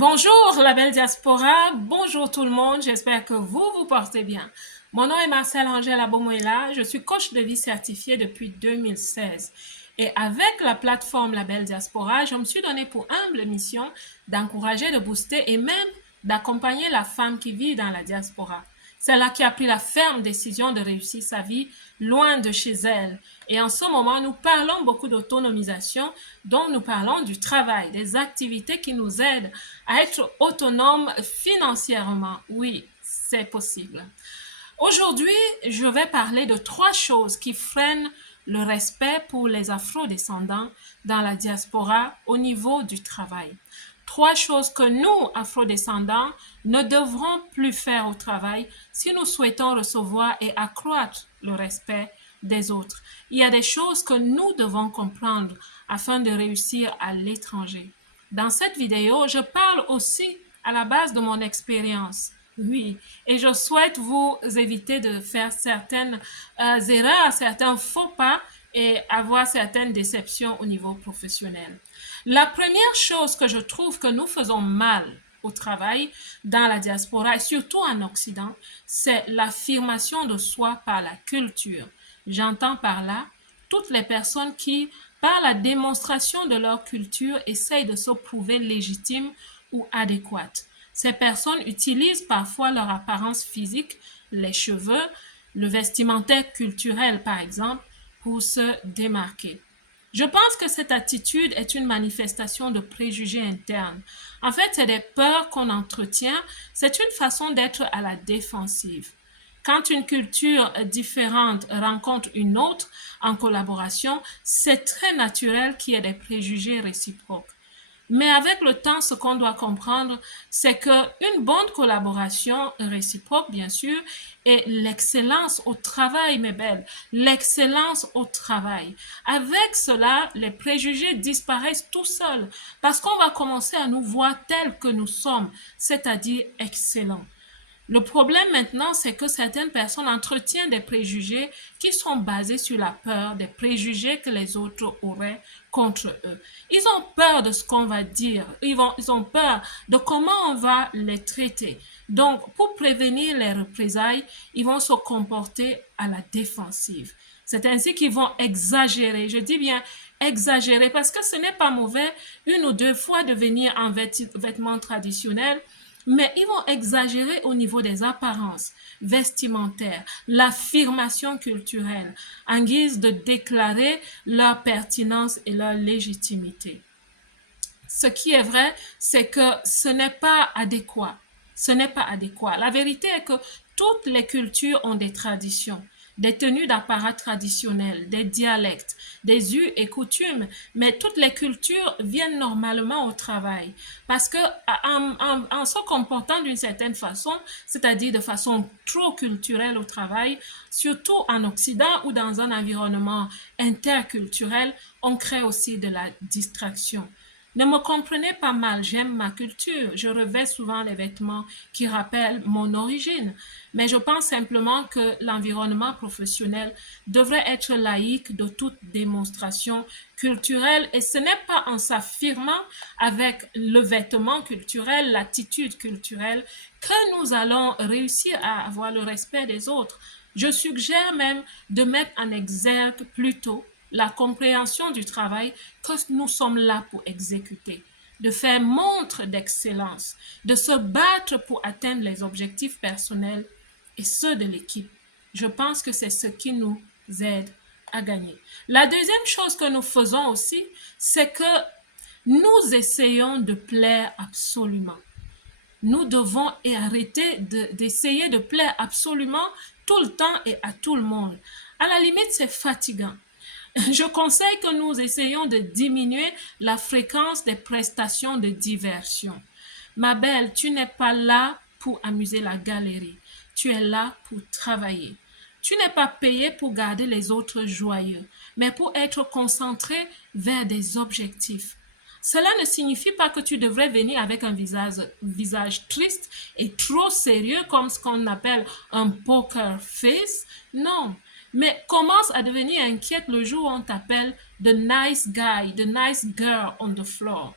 Bonjour la belle diaspora, bonjour tout le monde, j'espère que vous vous portez bien. Mon nom est Marcel Angèle Abomoela, je suis coach de vie certifié depuis 2016. Et avec la plateforme La Belle Diaspora, je me suis donné pour humble mission d'encourager, de booster et même d'accompagner la femme qui vit dans la diaspora. Celle-là qui a pris la ferme décision de réussir sa vie loin de chez elle. Et en ce moment, nous parlons beaucoup d'autonomisation, donc nous parlons du travail, des activités qui nous aident à être autonomes financièrement. Oui, c'est possible. Aujourd'hui, je vais parler de trois choses qui freinent le respect pour les afro-descendants dans la diaspora au niveau du travail. Trois choses que nous, afro-descendants, ne devrons plus faire au travail si nous souhaitons recevoir et accroître le respect des autres. Il y a des choses que nous devons comprendre afin de réussir à l'étranger. Dans cette vidéo, je parle aussi à la base de mon expérience. Oui, et je souhaite vous éviter de faire certaines erreurs, certains faux pas et avoir certaines déceptions au niveau professionnel. La première chose que je trouve que nous faisons mal au travail dans la diaspora et surtout en Occident, c'est l'affirmation de soi par la culture. J'entends par là toutes les personnes qui, par la démonstration de leur culture, essayent de se prouver légitimes ou adéquates. Ces personnes utilisent parfois leur apparence physique, les cheveux, le vestimentaire culturel par exemple, pour se démarquer. Je pense que cette attitude est une manifestation de préjugés internes. En fait, c'est des peurs qu'on entretient, c'est une façon d'être à la défensive. Quand une culture différente rencontre une autre en collaboration, c'est très naturel qu'il y ait des préjugés réciproques. Mais avec le temps, ce qu'on doit comprendre, c'est qu'une bonne collaboration réciproque, bien sûr, est l'excellence au travail, mes belles, l'excellence au travail. Avec cela, les préjugés disparaissent tout seuls parce qu'on va commencer à nous voir tels que nous sommes, c'est-à-dire excellents. Le problème maintenant, c'est que certaines personnes entretiennent des préjugés qui sont basés sur la peur, des préjugés que les autres auraient contre eux. Ils ont peur de ce qu'on va dire, ils ont peur de comment on va les traiter. Donc, pour prévenir les représailles, ils vont se comporter à la défensive. C'est ainsi qu'ils vont exagérer. Je dis bien exagérer parce que ce n'est pas mauvais une ou deux fois de venir en vêtements traditionnels, mais ils vont exagérer au niveau des apparences vestimentaires, l'affirmation culturelle, en guise de déclarer leur pertinence et leur légitimité. Ce qui est vrai, c'est que ce n'est pas adéquat. Ce n'est pas adéquat. La vérité est que toutes les cultures ont des traditions, des tenues d'apparat traditionnelles, des dialectes, des us et coutumes, mais toutes les cultures viennent normalement au travail. Parce que en se comportant d'une certaine façon, c'est-à-dire de façon trop culturelle au travail, surtout en Occident ou dans un environnement interculturel, on crée aussi de la distraction. Ne me comprenez pas mal, j'aime ma culture, je revêt souvent les vêtements qui rappellent mon origine, mais je pense simplement que l'environnement professionnel devrait être laïque de toute démonstration culturelle et ce n'est pas en s'affirmant avec le vêtement culturel, l'attitude culturelle que nous allons réussir à avoir le respect des autres. Je suggère même de mettre en exergue plutôt la compréhension du travail que nous sommes là pour exécuter, de faire montre d'excellence, de se battre pour atteindre les objectifs personnels et ceux de l'équipe. Je pense que c'est ce qui nous aide à gagner. La deuxième chose que nous faisons aussi, c'est que nous essayons de plaire absolument. Nous devons arrêter d'essayer de plaire absolument tout le temps et à tout le monde. À la limite, c'est fatigant. Je conseille que nous essayions de diminuer la fréquence des prestations de diversion. Ma belle, tu n'es pas là pour amuser la galerie. Tu es là pour travailler. Tu n'es pas payé pour garder les autres joyeux, mais pour être concentré vers des objectifs. Cela ne signifie pas que tu devrais venir avec un visage triste et trop sérieux comme ce qu'on appelle un poker face. Non, mais commence à devenir inquiète le jour où on t'appelle the nice guy, the nice girl on the floor.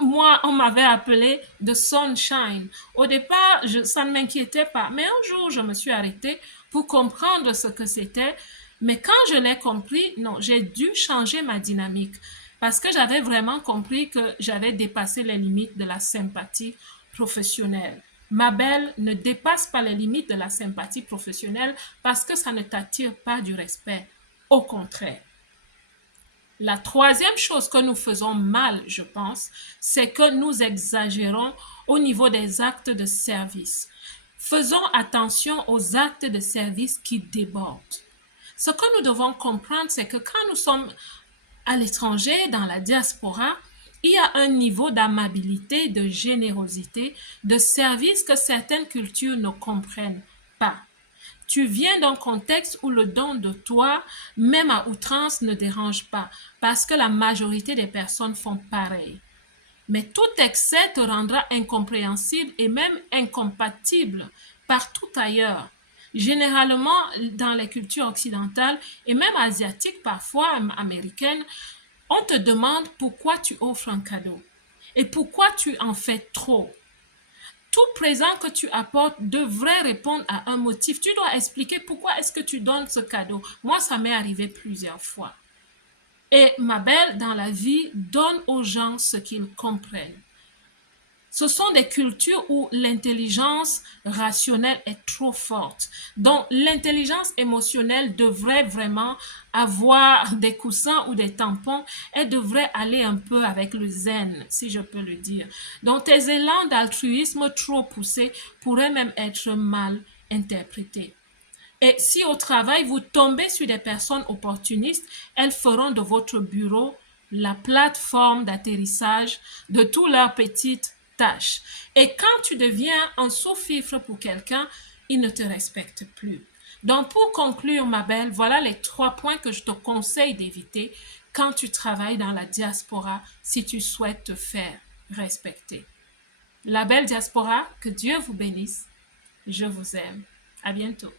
Moi, on m'avait appelé The Sunshine. Au départ, ça ne m'inquiétait pas. Mais un jour, je me suis arrêtée pour comprendre ce que c'était. Mais quand je l'ai compris, non, j'ai dû changer ma dynamique parce que j'avais vraiment compris que j'avais dépassé les limites de la sympathie professionnelle. Ma belle, ne dépasse pas les limites de la sympathie professionnelle parce que ça ne t'attire pas du respect. Au contraire. La troisième chose que nous faisons mal, je pense, c'est que nous exagérons au niveau des actes de service. Faisons attention aux actes de service qui débordent. Ce que nous devons comprendre, c'est que quand nous sommes à l'étranger, dans la diaspora, il y a un niveau d'amabilité, de générosité, de service que certaines cultures ne comprennent pas. Tu viens d'un contexte où le don de toi, même à outrance, ne dérange pas, parce que la majorité des personnes font pareil. Mais tout excès te rendra incompréhensible et même incompatible partout ailleurs. Généralement, dans les cultures occidentales et même asiatiques, parfois américaines, on te demande pourquoi tu offres un cadeau et pourquoi tu en fais trop. Tout présent que tu apportes devrait répondre à un motif. Tu dois expliquer pourquoi est-ce que tu donnes ce cadeau. Moi, ça m'est arrivé plusieurs fois. Et ma belle, dans la vie, donne aux gens ce qu'ils comprennent. Ce sont des cultures où l'intelligence rationnelle est trop forte. Donc, l'intelligence émotionnelle devrait vraiment avoir des coussins ou des tampons. Elle devrait aller un peu avec le zen, si je peux le dire. Donc, tes élans d'altruisme trop poussés pourraient même être mal interprétés. Et si au travail, vous tombez sur des personnes opportunistes, elles feront de votre bureau la plateforme d'atterrissage de toutes leurs petites tâches. Et quand tu deviens un sous-fifre pour quelqu'un, il ne te respecte plus. Donc, pour conclure, ma belle, voilà les 3 points que je te conseille d'éviter quand tu travailles dans la diaspora si tu souhaites te faire respecter. La belle diaspora, que Dieu vous bénisse. Je vous aime. À bientôt.